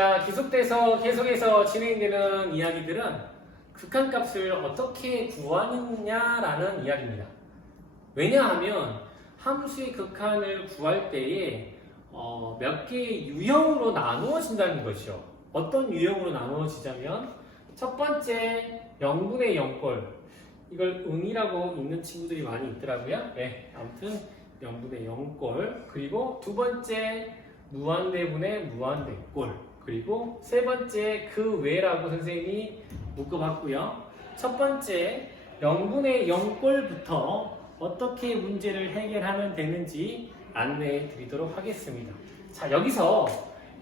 자, 계속해서 진행되는 이야기들은 극한값을 어떻게 구하느냐라는 이야기입니다. 왜냐하면 함수의 극한을 구할 때에 몇 개의 유형으로 나누어진다는 것이죠. 어떤 유형으로 나누어지자면 첫 번째 0분의 0꼴, 이걸 응이라고 읽는 친구들이 많이 있더라고요. 네, 아무튼 0분의 0꼴, 그리고 두 번째 무한대분의 무한대꼴, 그리고 세 번째 그 외라고 선생님이 묶어봤고요. 첫 번째 0분의 0꼴부터 어떻게 문제를 해결하면 되는지 안내해 드리도록 하겠습니다. 자, 여기서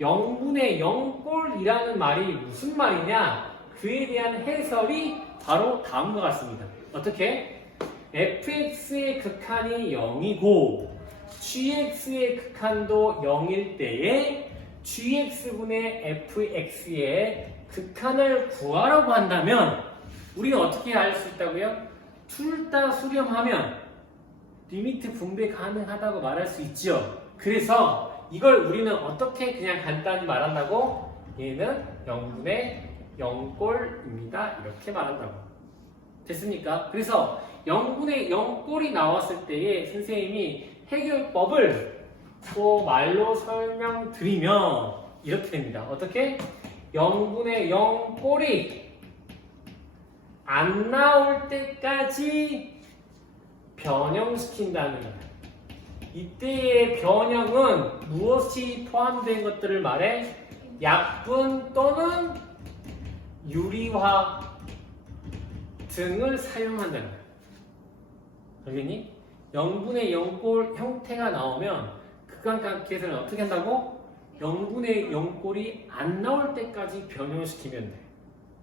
0분의 0꼴이라는 말이 무슨 말이냐, 그에 대한 해설이 바로 다음과 같습니다. 어떻게? fx의 극한이 0이고 gx의 극한도 0일 때에 gx분의 fx의 극한을 구하라고 한다면 우리는 어떻게 알 수 있다고요? 둘 다 수렴하면 리미트 분배 가능하다고 말할 수 있죠. 그래서 이걸 우리는 어떻게 그냥 간단히 말한다고? 얘는 0분의 0꼴입니다. 이렇게 말한다고. 됐습니까? 그래서 0분의 0꼴이 나왔을 때에 선생님이 해결법을 또 말로 설명드리면 이렇게 됩니다. 어떻게? 0분의 0꼴이 안 나올 때까지 변형시킨다는 거예요. 이때의 변형은 무엇이 포함된 것들을 말해? 약분 또는 유리화 등을 사용한다는 거예요. 알겠니? 0분의 0꼴 형태가 나오면 극한계에서는 어떻게 한다고? 0분의 0꼴이 안 나올 때까지 변형시키면 돼.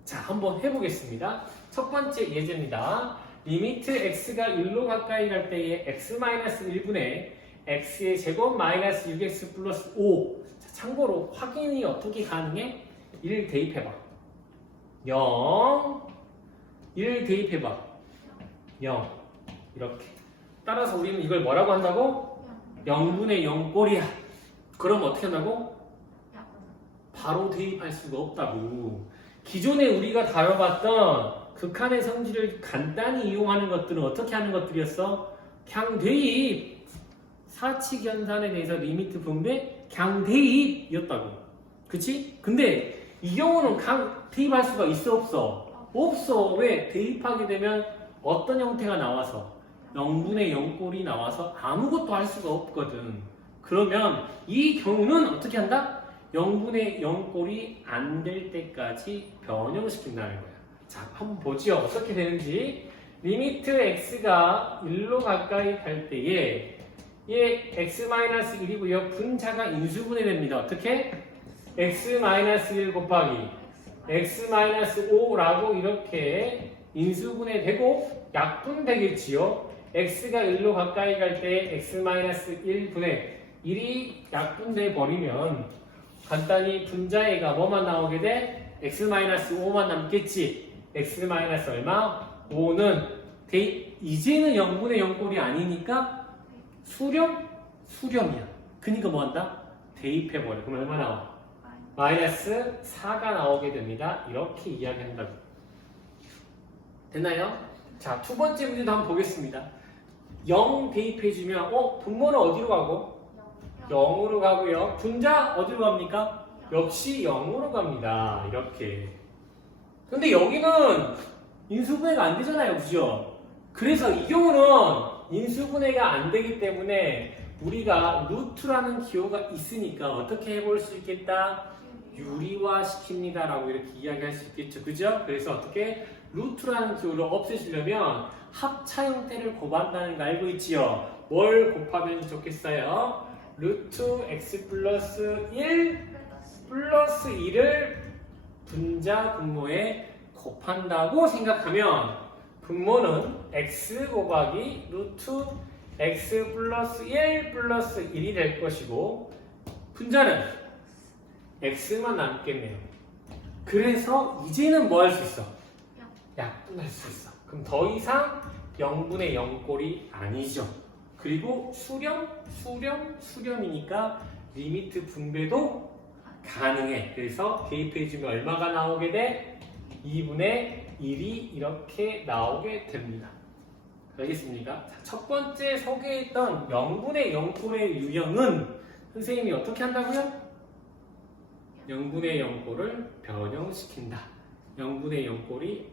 자, 한번 해보겠습니다. 첫 번째 예제입니다. 리미트 x가 1로 가까이 갈 때에 x-1분의 x의 제곱 마이너스 6x 플러스 5. 자, 참고로 확인이 어떻게 가능해? 1 대입해봐. 0 1 대입해봐. 0 이렇게. 따라서 우리는 이걸 뭐라고 한다고? 0분의 0꼴이야. 그럼 어떻게 한다고? 바로 대입할 수가 없다고. 기존에 우리가 다뤄봤던 극한의 성질을 간단히 이용하는 것들은 어떻게 하는 것들이었어? 그냥 대입. 사칙연산에 대해서 리미트 분배 그냥 대입이었다고. 그치? 근데 이 경우는 그냥 대입할 수가 있어 없어? 없어. 왜? 대입하게 되면 어떤 형태가 나와서? 0분의 0꼴이 나와서 아무것도 할 수가 없거든. 그러면 이 경우는 어떻게 한다? 0분의 0꼴이 안 될 때까지 변형시킨다는 거야. 자, 한번 보죠. 어떻게 되는지. 리미트 x가 1로 가까이 갈 때에 얘 x-1이고요. 분자가 인수분해 됩니다. 어떻게? x-1 곱하기 x-5라고 이렇게 인수분해 되고 약분되겠지요. x가 1로 가까이 갈 때 x-1분의 1이 약분돼 버리면 간단히 분자애가 뭐만 나오게 돼? x-5만 남겠지. x- 얼마? 5는 이제는 0분의 0꼴이 아니니까 수렴이야. 그러니까 뭐 한다? 대입해버려. 그럼 얼마 나와? 마이너스 4가 나오게 됩니다. 이렇게 이야기한다고. 됐나요? 자, 두 번째 문제도 한번 보겠습니다. 0 대입해주면 분모는 어디로 가고? 0으로 가고요. 분자 어디로 갑니까? 역시 0으로 갑니다. 이렇게. 근데 여기는 인수분해가 안 되잖아요. 그죠? 그래서 이 경우는 인수분해가 안 되기 때문에 우리가 루트라는 기호가 있으니까 어떻게 해볼 수 있겠다? 유리화 시킵니다. 라고 이렇게 이야기할 수 있겠죠. 그죠? 그래서 어떻게? 루트라는 기호를 없애시려면 합차 형태를 곱한다는 거 알고 있지요? 뭘 곱하면 좋겠어요? 루트 x 플러스 1 플러스 2를 분자 분모에 곱한다고 생각하면 분모는 x 곱하기 루트 x 플러스 1 플러스 1이 될 것이고 분자는 x만 남겠네요. 그래서 이제는 뭐 할 수 있어? 약분할 수 있어. 그럼 더 이상 0분의 0꼴이 아니죠. 그리고 수렴이니까 리미트 분배도 가능해. 그래서 대입해주면 얼마가 나오게 돼? 2분의 1이 이렇게 나오게 됩니다. 알겠습니까? 자, 첫 번째 소개했던 0분의 0꼴의 유형은 선생님이 어떻게 한다고요? 0분의 0꼴을 변형시킨다. 0분의 0꼴이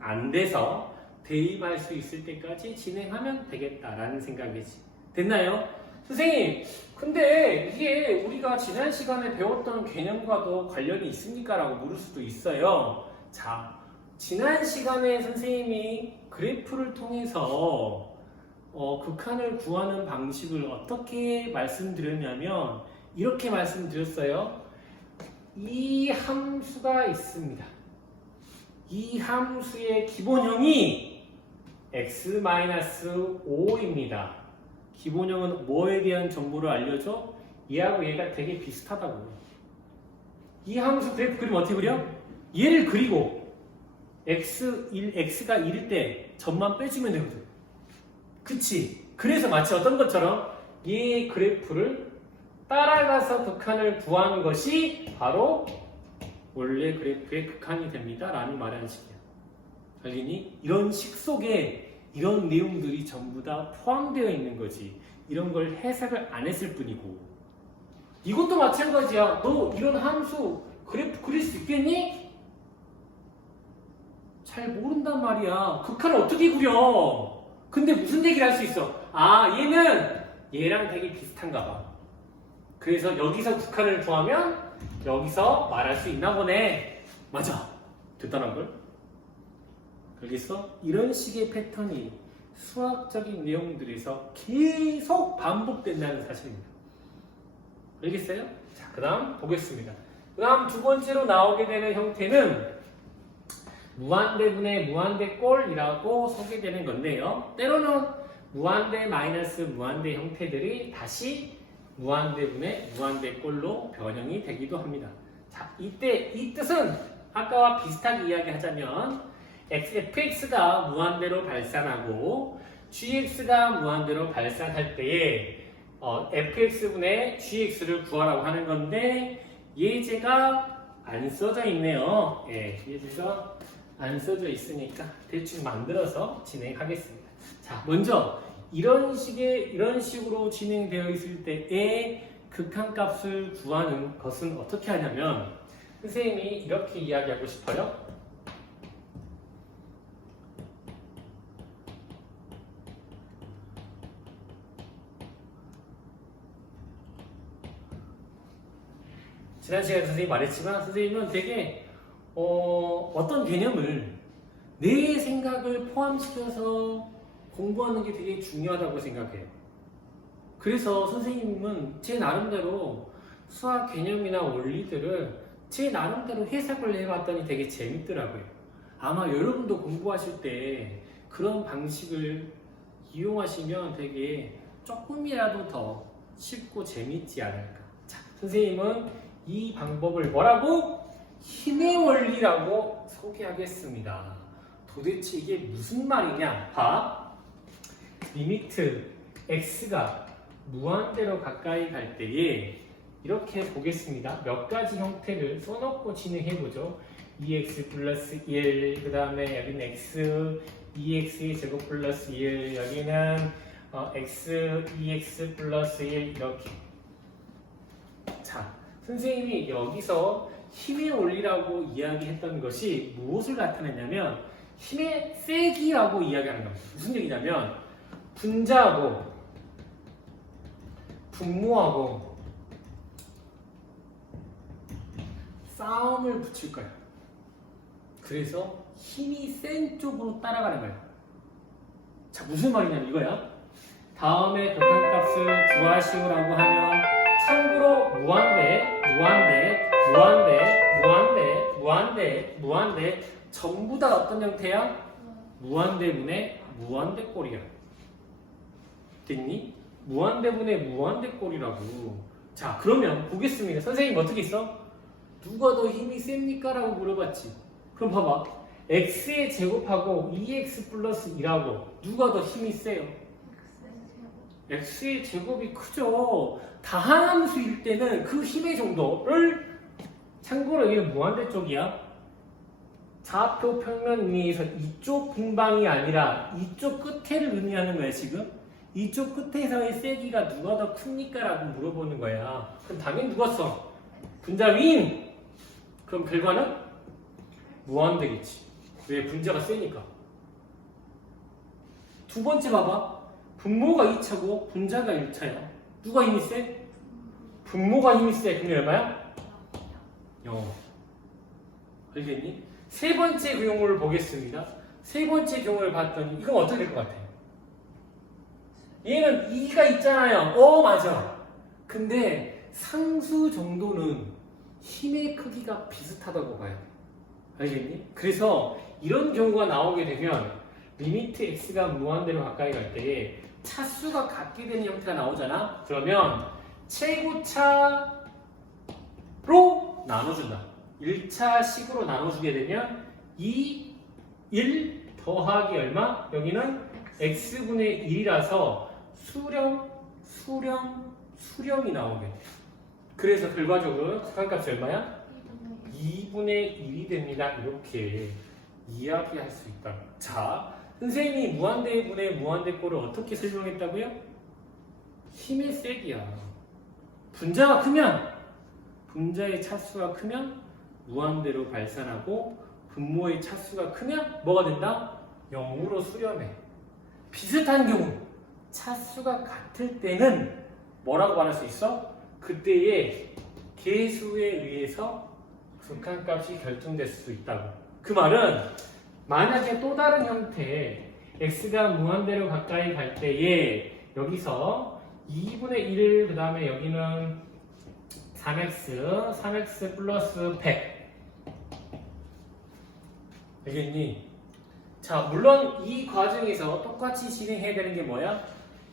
안 돼서 대입할 수 있을 때까지 진행하면 되겠다라는 생각이지. 됐나요? 선생님, 근데 이게 우리가 지난 시간에 배웠던 개념과도 관련이 있습니까? 라고 물을 수도 있어요. 자, 지난 시간에 선생님이 그래프를 통해서 극한을 구하는 방식을 어떻게 말씀드렸냐면 이렇게 말씀드렸어요. 이 함수가 있습니다. 이 함수의 기본형이 x-5입니다. 기본형은 뭐에 대한 정보를 알려줘? 얘하고 얘가 되게 비슷하다고. 이 함수 그래프 그리면 어떻게 그려? 얘를 그리고 x가 1일 때 점만 빼주면 되거든. 그치? 그래서 마치 어떤 것처럼 얘 그래프를 따라가서 극한을 구하는 것이 바로 원래 그래프의 극한이 됩니다. 라는 말하는 식이야. 알겠니? 이런 식 속에 이런 내용들이 전부 다 포함되어 있는 거지. 이런 걸 해석을 안 했을 뿐이고. 이것도 마찬가지야. 너 이런 함수 그래프 그릴 수 있겠니? 잘 모른단 말이야. 극한을 어떻게 그려? 근데 무슨 얘기를 할 수 있어? 아, 얘는 얘랑 되게 비슷한가 봐. 그래서 여기서 극한을 구하면 여기서 말할 수 있나 보네. 맞아. 대단한걸? 알겠어? 이런 식의 패턴이 수학적인 내용들에서 계속 반복된다는 사실입니다. 알겠어요? 자, 그 다음 보겠습니다. 그 다음 두 번째로 나오게 되는 형태는 무한대분의 무한대꼴이라고 소개되는 건데요. 때로는 무한대 마이너스 무한대 형태들이 다시 무한대분의 무한대꼴로 변형이 되기도 합니다. 자, 이때 이 뜻은 아까와 비슷하게 이야기하자면 fx가 무한대로 발산하고 gx가 무한대로 발산할 때에 fx분의 gx를 구하라고 하는 건데 예제가 안 써져 있네요. 예, 예제가 안 써져 있으니까 대충 만들어서 진행하겠습니다. 자, 먼저 이런 식으로 진행되어 있을 때의 극한값을 구하는 것은 어떻게 하냐면 선생님이 이렇게 이야기하고 싶어요. 지난 시간에 선생님이 말했지만 선생님은 되게 어떤 개념을 내 생각을 포함시켜서 공부하는 게 되게 중요하다고 생각해요. 그래서 선생님은 제 나름대로 수학 개념이나 원리들을 제 나름대로 해석을 해봤더니 되게 재밌더라고요. 아마 여러분도 공부하실 때 그런 방식을 이용하시면 되게 조금이라도 더 쉽고 재밌지 않을까. 자, 선생님은 이 방법을 뭐라고? 힘의 원리라고 소개하겠습니다. 도대체 이게 무슨 말이냐? 봐. 리미트 x가 무한대로 가까이 갈 때에 이렇게 보겠습니다. 몇 가지 형태를 써놓고 진행해보죠. 2x 플러스 1, 그 다음에 여기는 x, 2x의 제곱 플러스 1, 여기는 x, 2x 플러스 1 이렇게. 자, 선생님이 여기서 힘의 원리라고 이야기했던 것이 무엇을 나타내냐면 힘의 세기라고 이야기하는 겁니다. 무슨 얘기냐면 분자하고 분모하고 싸움을 붙일 거예요. 그래서 힘이 센 쪽으로 따라가는 거예요. 자, 무슨 말이냐면 이거야. 다음에 극한값을 구하시오라고 하면 참고로 무한대 전부 다 어떤 형태야? 무한대분의 무한대꼴이야. 됐니? 무한대분의 무한대꼴이라고. 자, 그러면 보겠습니다. 선생님 어떻게 있어? 누가 더 힘이 셉니까? 라고 물어봤지. 그럼 봐봐. x의 제곱하고 2x 플러스 1하고 누가 더 힘이 세요? x의 제곱이 크죠. 다한 함수일 때는 그 힘의 정도를 참고로 여기는 무한대 쪽이야. 좌표 평면 의미에서 이쪽 빙방이 아니라 이쪽 끝에를 의미하는 거야 지금. 이쪽 끝에서의 세기가 누가 더 큽니까? 라고 물어보는 거야. 그럼 당연히 누가 써? 분자 위인! 그럼 결과는 무한대겠지. 왜? 분자가 세니까. 두 번째 봐봐. 분모가 2차고 분자가 1차야. 누가 힘이 세? 분모가 힘이 세. 그럼 얼마야? 0. 알겠니? 세 번째 경우를 보겠습니다. 세 번째 경우를 봤더니 이건 어떻게 될 것 같아요? 얘는 2가 있잖아요. 맞아. 근데 상수 정도는 힘의 크기가 비슷하다고 봐요. 알겠니? 그래서 이런 경우가 나오게 되면 리미트 x가 무한대로 가까이 갈 때에 차수가 같게 되는 형태가 나오잖아. 그러면 최고차로 나눠준다. 1차식으로 나눠주게 되면 2, 1 더하기 얼마? 여기는 x분의 1이라서 수렴이 나오게 돼. 그래서 결과적으로 극한값이 얼마야? 2분의 1이 됩니다. 이렇게 이야기할 수 있다. 자, 선생님이 무한대분의 무한대꼴을 어떻게 설명했다고요? 힘의 세기야. 분자가 크면 분자의 차수가 크면 무한대로 발산하고 분모의 차수가 크면 뭐가 된다? 0으로 수렴해. 비슷한 경우 차수가 같을 때는 뭐라고 말할 수 있어? 그때의 계수에 의해서 극한값이 결정될 수 있다고. 그 말은 만약에 또 다른 형태의 x가 무한대로 가까이 갈 때에 여기서 2분의 1, 그 다음에 여기는 3x 플러스 100. 알겠니? 자, 물론 이 과정에서 똑같이 진행해야 되는 게 뭐야?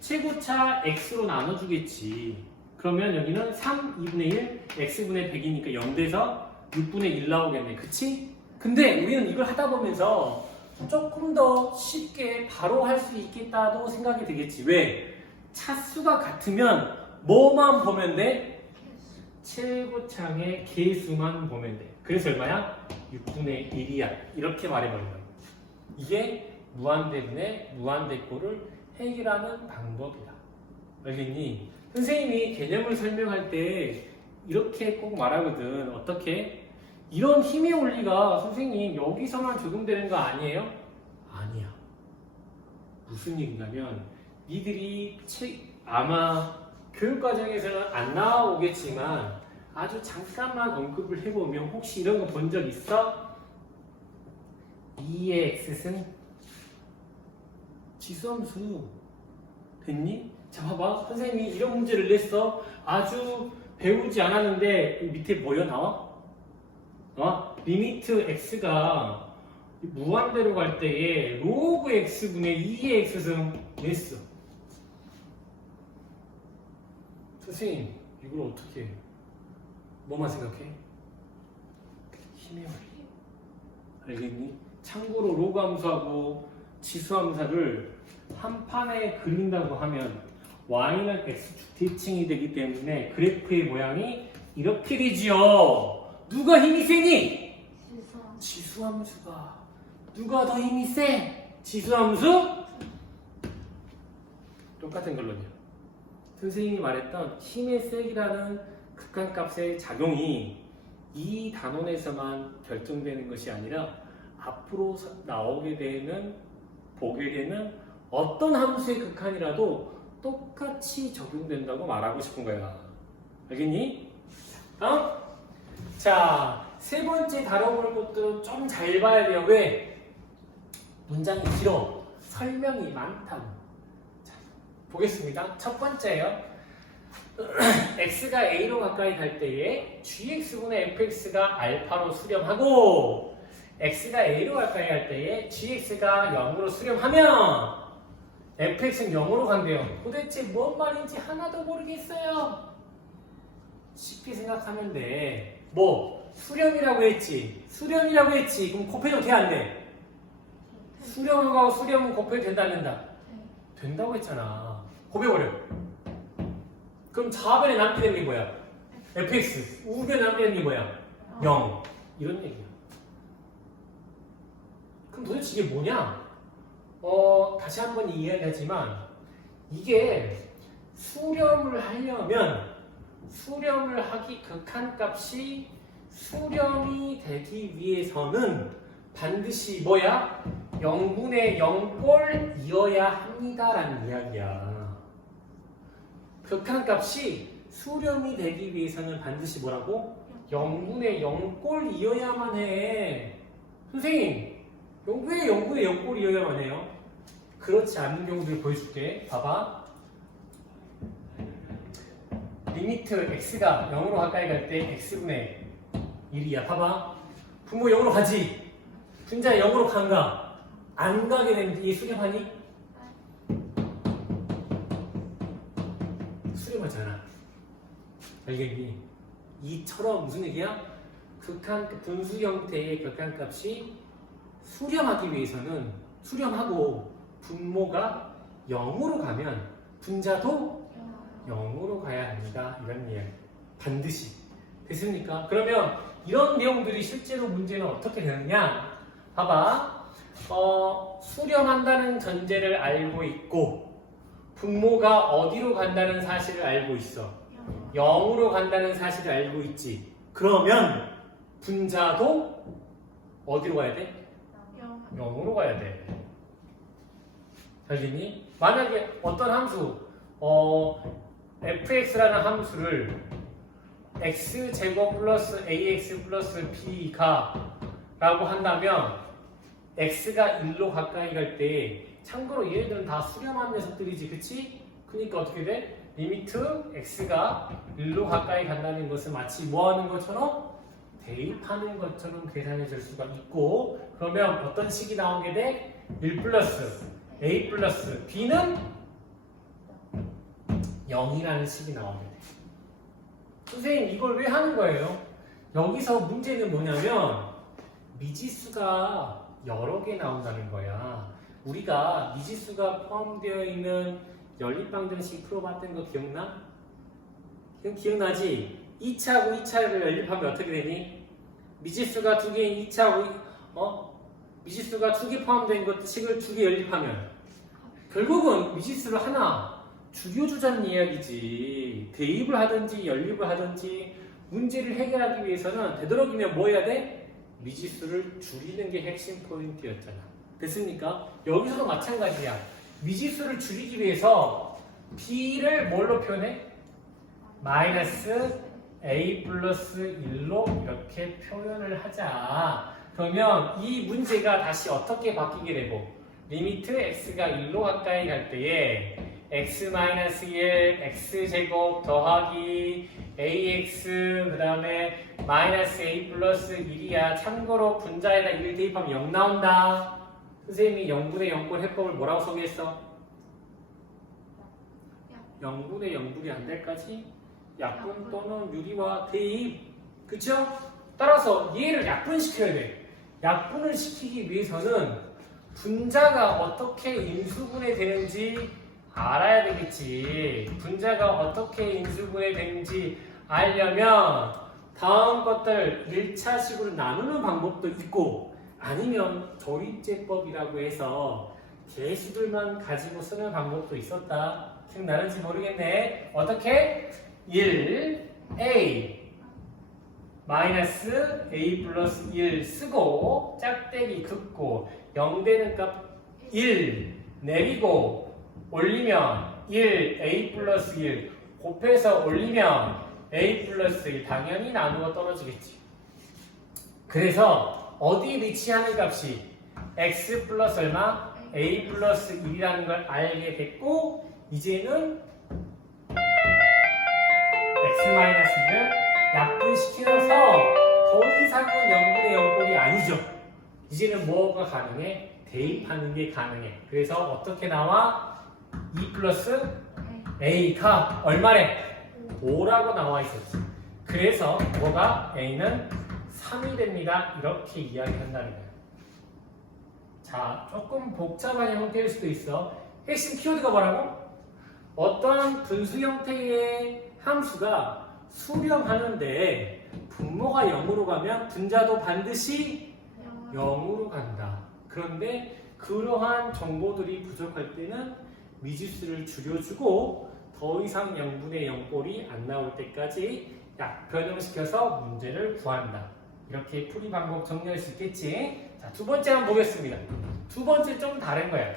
최고차 x로 나눠주겠지. 그러면 여기는 3, 2분의 1, x분의 100이니까 0돼서 6분의 1 나오겠네. 그치? 근데 우리는 이걸 하다 보면서 조금 더 쉽게 바로 할 수 있겠다도 생각이 되겠지. 왜? 차수가 같으면 뭐만 보면 돼? 최고창의 개수만 보면 돼. 그래서 얼마야? 6분의 1이야. 이렇게 말해버린다. 이게 무한대분의 무한대꼴을 해결하는 방법이야. 알겠니? 선생님이 개념을 설명할 때 이렇게 꼭 말하거든. 어떻게? 이런 힘의 원리가 선생님 여기서만 적용되는 거 아니에요? 아니야. 무슨 얘기냐면 니들이 아마 교육과정에서는 안 나오겠지만 아주 잠깐만 언급을 해보면 혹시 이런 거 본 적 있어? 2의 x승 지수함수 됐니? 자 봐봐 선생님이 이런 문제를 냈어. 아주 배우지 않았는데 밑에 뭐야 나와? 리미트 x가 무한대로 갈 때에 로그 x분의 2의 x승 냈어. 선생님 이걸 어떻게 해? 뭐만 생각해? 힘의 원리. 알겠니? 참고로 로그 함수하고 지수 함수를 한 판에 그린다고 하면 y는 x축 대칭이 되기 때문에 그래프의 모양이 이렇게 되지요. 누가 힘이 세니? 지수 함수가. 누가 더 힘이 세? 지수 함수? 똑같은 결론이야. 선생님이 말했던 힘의 세기라는 극한값의 작용이 이 단원에서만 결정되는 것이 아니라 앞으로 나오게 되는 보게 되는 어떤 함수의 극한이라도 똑같이 적용된다고 말하고 싶은 거야. 알겠니? 자, 세 번째 다뤄볼 것들은 좀 잘 봐야 돼요. 왜? 문장이 길어. 설명이 많다고. 자, 보겠습니다. 첫 번째요. x가 a로 가까이 갈 때에 gx분의 fx가 알파로 수렴하고 x가 a로 가까이 갈 때에 gx가 0으로 수렴하면 fx는 0으로 간대요. 도대체 뭔 말인지 하나도 모르겠어요. 쉽게 생각하면 돼. 뭐? 수렴이라고 했지. 그럼 곱해도 돼, 안 돼? 수렴하고 수렴은 곱해도 된다, 안 된다? 된다고 했잖아. 곱해버려. 그럼 좌변에 남게 되는 게 뭐야? fx. 우변에 남게 되는 게 뭐야? 0 이런 얘기야. 그럼 도대체 이게 뭐냐? 다시 한번 이야기하지만 이게 수렴을 하려면 수렴을 하기 극한값이 수렴이 되기 위해서는 반드시 뭐야? 0분의 0꼴이어야 합니다라는 이야기야. 극한값이 수렴이 되기 위해서는 반드시 뭐라고? 0분의 0꼴이어야만 해. 선생님, 왜 0분의 0꼴이어야만 해요? 그렇지 않은 경우들 보여줄게. 봐봐. 리미트 x가 0으로 가까이 갈 때 x분의 1이야. 봐봐. 분모 0으로 가지. 분자 0으로 간가? 안 가게 되면 얘 수렴하니? 수렴하잖아. 알겠니? 이처럼 무슨 얘기야? 분수 형태의 극한값이 수렴하기 위해서는 수렴하고 분모가 0으로 가면 분자도 0으로 가야 합니다. 이런 이야기. 반드시. 됐습니까? 그러면 이런 내용들이 실제로 문제는 어떻게 되느냐? 봐봐. 수렴한다는 전제를 알고 있고 분모가 어디로 간다는 사실을 알고 있어. 0으로 간다는 사실을 알고 있지. 그러면 분자도 어디로 가야 돼? 0으로 가야 돼. 알겠니? 만약에 어떤 함수 fx라는 함수를 x제곱 플러스 ax 플러스 b가 라고 한다면 x가 1로 가까이 갈 때 참고로 얘네들은 다 수렴한 녀석들이지, 그치? 그러니까 어떻게 돼? 리미트 x가 1로 가까이 간다는 것은 마치 뭐 하는 것처럼? 대입하는 것처럼 계산해 줄 수가 있고, 그러면 어떤 식이 나오게 돼? 1 플러스 a 플러스 b는 0이라는 식이 나오게 돼. 선생님 이걸 왜 하는 거예요? 여기서 문제는 뭐냐면 미지수가 여러 개 나온다는 거야. 우리가 미지수가 포함되어 있는 연립방정식 풀어봤던 거 기억나? 기억나지? 2차하고 2차를 연립하면 어떻게 되니? 미지수가 두 개인 2차하고 미지수가 두 개 포함된 것 식을 두 개 연립하면 결국은 미지수를 하나 줄여주자는 이야기지. 대입을 하든지 연립을 하든지 문제를 해결하기 위해서는 되도록이면 뭐 해야 돼? 미지수를 줄이는 게 핵심 포인트였잖아. 됐습니까? 여기서도 마찬가지야. 미지수를 줄이기 위해서 b를 뭘로 표현해? 마이너스 a 플러스 1로 이렇게 표현을 하자. 그러면 이 문제가 다시 어떻게 바뀌게 되고 리미트 x가 1로 가까이 갈 때에 x-1 x제곱 더하기 ax 그 다음에 마이너스 a 플러스 1이야. 참고로 분자에다 1 대입하면 0 나온다. 선생님이 0분의 0꼴 해법을 뭐라고 소개했어? 0분의 0분이 안 될까지 약분 또는 유리와 대입. 그쵸? 따라서 얘를 약분시켜야 돼. 약분을 시키기 위해서는 분자가 어떻게 인수분해 되는지 알아야 되겠지. 분자가 어떻게 인수분해 되는지 알려면 다음 것들 1차식으로 나누는 방법도 있고 아니면 조립제법이라고 해서 개수들만 가지고 쓰는 방법도 있었다. 기억나는지 모르겠네. 어떻게? 1, a 마이너스 a 플러스 1 쓰고 짝대기 긋고 0 되는 값 1 내리고 올리면 1 a 플러스 1 곱해서 올리면 a 플러스 1 당연히 나누어 떨어지겠지. 그래서 어디에 위치하는 값이 x 플러스 얼마? a 플러스 1이라는 걸 알게 됐고 이제는 x-1을 약분시켜서 더 이상은 0분의 0꼴이 아니죠. 이제는 뭐가 가능해? 대입하는 게 가능해. 그래서 어떻게 나와? 2 플러스 a가 얼마래? 5라고 나와 있었지. 그래서 뭐가? a는 3이 됩니다. 이렇게 이야기한다는 거예요. 자, 조금 복잡한 형태일 수도 있어. 핵심 키워드가 뭐라고? 어떤 분수 형태의 함수가 수렴하는데 분모가 0으로 가면 분자도 반드시 0으로 간다. 그런데 그러한 정보들이 부족할 때는 미지수를 줄여주고 더 이상 0분의 0꼴이 안 나올 때까지 약변형시켜서 문제를 구한다. 이렇게 풀이 방법 정리할 수 있겠지? 자, 두 번째 한번 보겠습니다. 두 번째 좀 다른 거야.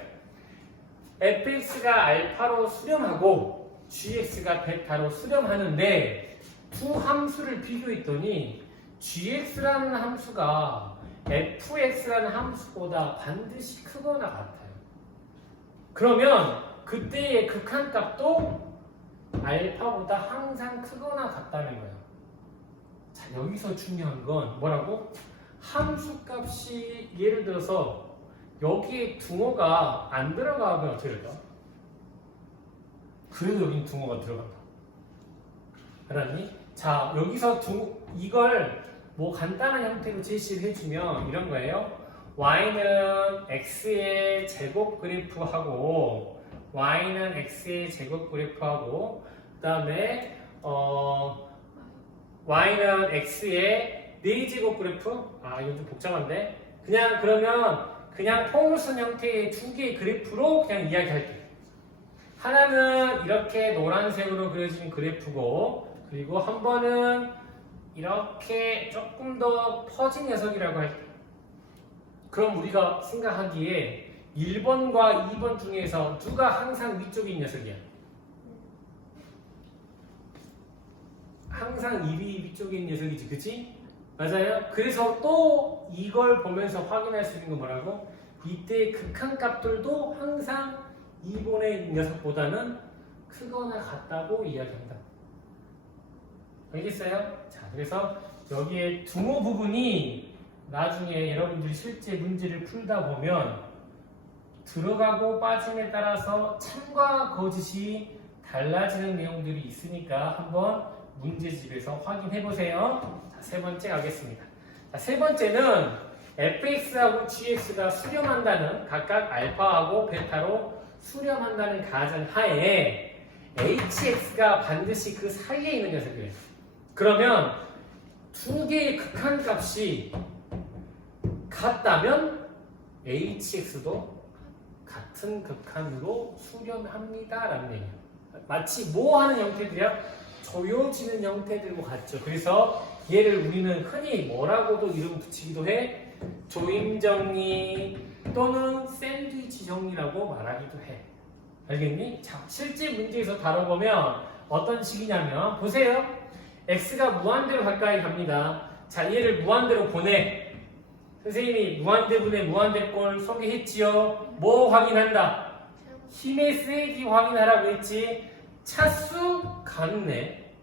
fx가 알파로 수렴하고 gx가 베타로 수렴하는데 두 함수를 비교했더니 gx라는 함수가 fx라는 함수보다 반드시 크거나 같아요. 그러면 그때의 극한값도 알파보다 항상 크거나 같다는 거예요. 자, 여기서 중요한 건 뭐라고? 함수값이 예를 들어서 여기에 둥어가 안 들어가면 어떻게 될까? 그래도 여긴 둥어가 들어간다. 알았니? 자, 여기서 이걸 뭐 간단한 형태로 제시를 해주면 이런 거예요. y는 x의 제곱 그래프하고 y는 x의 제곱 그래프하고 그 다음에 y는 x의 4제곱 그래프? 아, 이건 좀 복잡한데? 그냥 포물선 형태의 두 개의 그래프로 그냥 이야기할게요. 하나는 이렇게 노란색으로 그려진 그래프고, 그리고 한 번은 이렇게 조금 더 퍼진 녀석이라고 할게요. 그럼 우리가 생각하기에 1번과 2번 중에서 누가 항상 위쪽인 녀석이야? 항상 1이 위쪽인 녀석이지, 그치? 맞아요? 그래서 또 이걸 보면서 확인할 수 있는 건 뭐라고? 이때 극한값들도 항상 2번의 녀석보다는 크거나 같다고 이야기한다. 알겠어요? 자, 그래서 여기에 둥어 부분이 나중에 여러분들이 실제 문제를 풀다 보면 들어가고 빠짐에 따라서 참과 거짓이 달라지는 내용들이 있으니까 한번 문제집에서 확인해 보세요. 자, 세 번째 가겠습니다. 자, 세 번째는 fx하고 gx가 수렴한다는 각각 알파하고 베타로 수렴한다는 가정하에 hx가 반드시 그 사이에 있는 녀석이에요. 그러면 두 개의 극한값이 같다면 hx도 같은 극한으로 수렴합니다 라는 얘기예요. 마치 뭐 하는 형태들이야? 조여지는 형태들과 같죠. 그래서 얘를 우리는 흔히 뭐라고도 이름 붙이기도 해. 조임정리 또는 샌드위치 정리라고 말하기도 해. 알겠니? 자, 실제 문제에서 다뤄보면 어떤 식이냐면 보세요. x가 무한대로 가까이 갑니다. 자, 얘를 무한대로 보내. 선생님이 무한대분의 무한대꼴 소개했지요. 뭐 확인한다? 힘의 세기 확인하라고 했지. 차수 같네.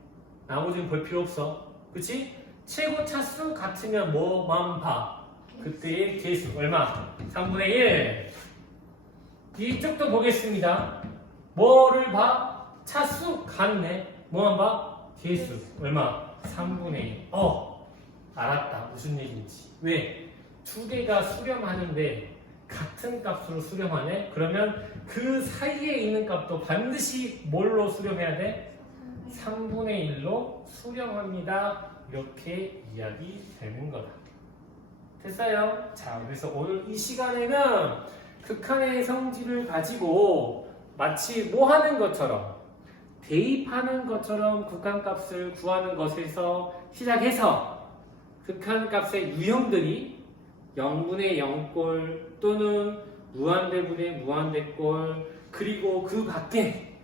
나머지는 볼 필요 없어. 그치? 최고 차수 같으면 뭐만 봐? 그때의 개수 얼마? 3분의 1. 이쪽도 보겠습니다. 뭐를 봐? 차수 같네. 뭐만 봐? 개수 얼마? 3분의 1. 알았다. 무슨 얘기인지. 왜? 두 개가 수렴하는데 같은 값으로 수렴하네? 그러면 그 사이에 있는 값도 반드시 뭘로 수렴해야 돼? 3분의 1로 수렴합니다. 이렇게 이야기 되는 거다. 됐어요? 자, 그래서 오늘 이 시간에는 극한의 성질을 가지고 마치 뭐 하는 것처럼 대입하는 것처럼 극한값을 구하는 것에서 시작해서 극한값의 유형들이 0분의 0꼴 또는 무한대분의 무한대꼴 그리고 그 밖에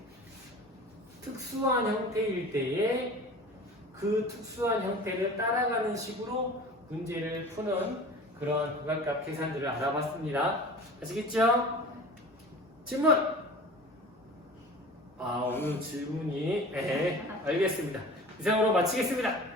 특수한 형태일 때에 그 특수한 형태를 따라가는 식으로 문제를 푸는 그런 극한값 계산들을 알아봤습니다. 아시겠죠? 질문! 오늘 질문이 알겠습니다. 이상으로 마치겠습니다.